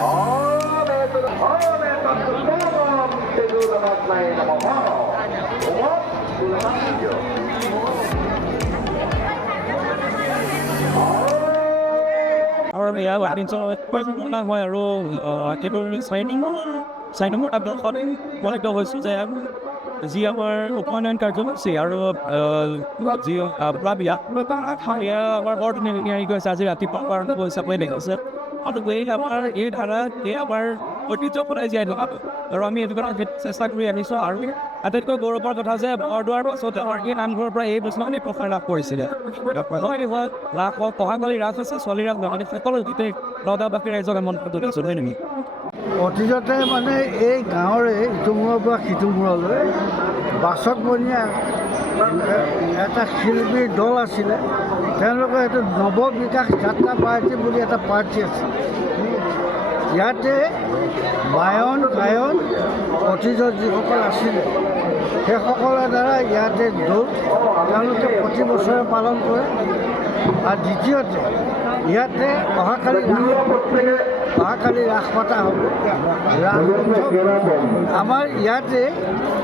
আৰু এয়া মই আৰু চাইনিঙৰ আগত উপনীত হৈছোঁ যে যি আমাৰ উপনয়ন কাৰ্যসূচী আৰু যি বিয়া আমাৰ বৰ ধুনীয়া গৈছে আজি ৰাতিপুৱা হিচাপে দেখিছে আৰু আমাৰ এই ধাৰা আমাৰ ঐতিহ্য সদায় জীয়াই থকাটো আৰু আমি এইটো কথা চেষ্টা কৰি আহিছোঁ আৰু আটাইতকৈ গৌৰৱৰ কথা যে বৰদোৱাৰ পাছত আমাৰ এই নামঘৰৰ পৰা এই বস্তুখিনি প্ৰসাৰ লাভ কৰিছিলে ৰাস পঢ়াশালী ৰাস আছে ছোৱালী ৰাস নহয় সকলো গোটেই নগাঁওবাসী ৰাইজক মন্তব্য দিছোঁ হয় নেকি অতীজতে মানে এই গাঁৱৰে ইটো মূৰৰ পৰা সিটো মূৰলৈ বাচক বনীয়া এটা শিল্পীৰ দল আছিলে তেওঁলোকৰ এইটো নৱ বিকাশ যাত্ৰা পাৰ্টি বুলি এটা পাৰ্টি আছে ইয়াতে বায়ন গায়ন অতীজত যিসকল আছিলে সেইসকলৰ দ্বাৰা ইয়াতে দল তেওঁলোকে প্ৰতি বছৰে পালন কৰে আৰু দ্বিতীয়তে ইয়াতে অহাকালি ৰাস পতা হ'ব ৰাস আমাৰ ইয়াতে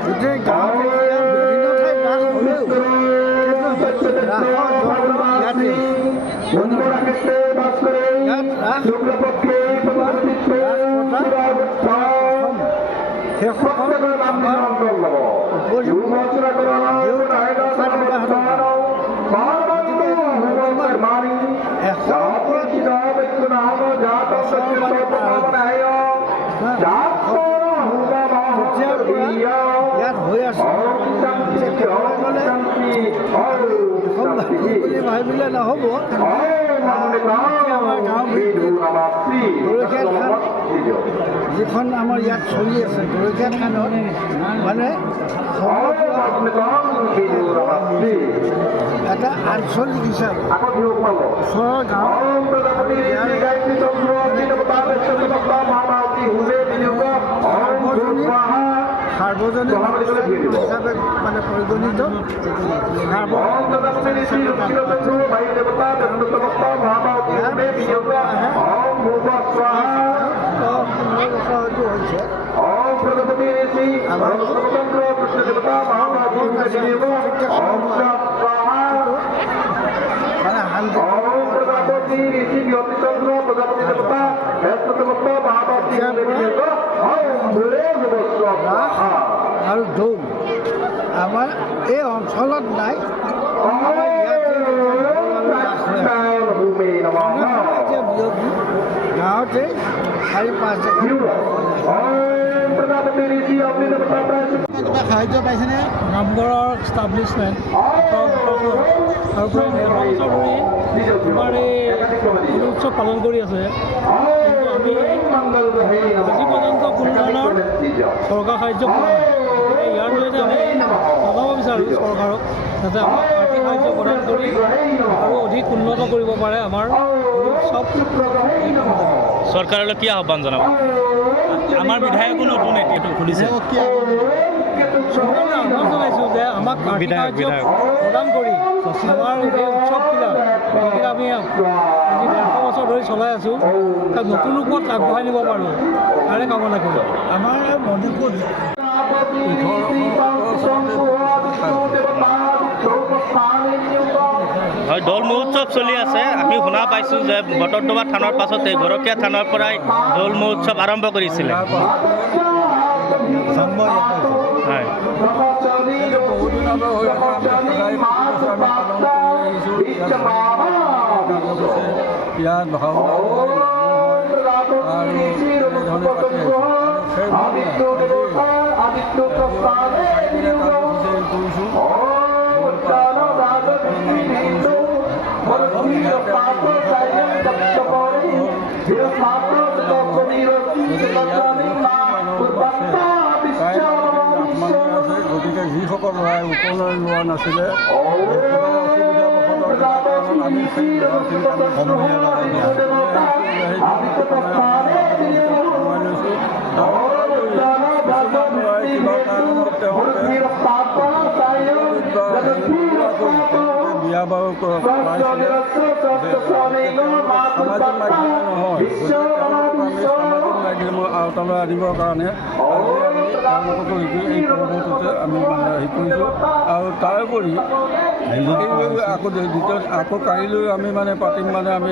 গোটেই গাঁৱতে বিভিন্ন ঠাইত ৰাস হ'লেও ৰাসৰ জন্ম ইয়াতে ইয়াত ৰাস সেইসকল আমাৰ ইয়াত হৈ আছে বুলি ভাবিলে নহ'ব আমাৰ গাঁৱৰ গৰখীয়া থান যিখন আমাৰ ইয়াত চলি আছে গৰখীয়া থানত মানে এটা আঞ্চলিক হিচাপে ওচৰৰ গাঁও সাৰ্বজনীন হিচাপে মানে পৰিগণিত হৈছে আৰু দৌল আমাৰ এই অঞ্চলত নাই গাঁৱতে 4-5 সাহায্য পাইছেনে নামঘৰৰ ষ্টাব্লিছমেণ্ট আৰু প্ৰায় 1.5 বছৰ ধৰি আমাৰ এই উৎসৱ পালন কৰি আছে কিন্তু আমি আজি পৰ্যন্ত কোনো ধৰণৰ চৰকাৰ সাহায্য পোৱা নাই ইয়াৰ জৰিয়তে আমি জনাব বিচাৰোঁ চৰকাৰক যাতে আমাক আৰ্থিক সাহায্য প্ৰদান কৰি আৰু অধিক উন্নত কৰিব পাৰে আমাৰ উৎসৱ চৰকাৰলৈ কি আহ্বান জনাব আমাৰ বিধায়কো নতুন এতিয়াতো খুলিছে চৰকাৰলৈ আহ্বান জনাইছোঁ যে আমাক আৰ্থিক সাহায্য প্ৰদান কৰি আমাৰ এই উৎসৱবিলাক আমি আজি 1.5 বছৰ ধৰি চলাই আছোঁ তাক নতুন ৰূপত আগবঢ়াই নিব পাৰোঁ তাৰে কামনা কৰোঁ আমাৰ মণিপুৰ হয় দৌল মহোৎসৱ চলি আছে আমি শুনা পাইছোঁ যে বটদ্ৰৱা থানৰ পাছতে গৰখীয়া থানৰ পৰাই দৌল মহোৎসৱ আৰম্ভ কৰিছিলে হয় ইয়াত গতিকে যিসকল ল'ৰাই উপনয়ন লোৱা নাছিলে আমি সেই বিয়া বাৰু সামাজিক মাধ্যমে নহয় গেমৰ আওতালৈ আনিবৰ কাৰণে আজি আমি তেওঁলোককো এই পৰ্বটোতে আমি মানে হেৰি কৰিছোঁ আৰু তাৰোপৰি আকৌ কাইলৈ আমি মানে পাতিম মানে আমি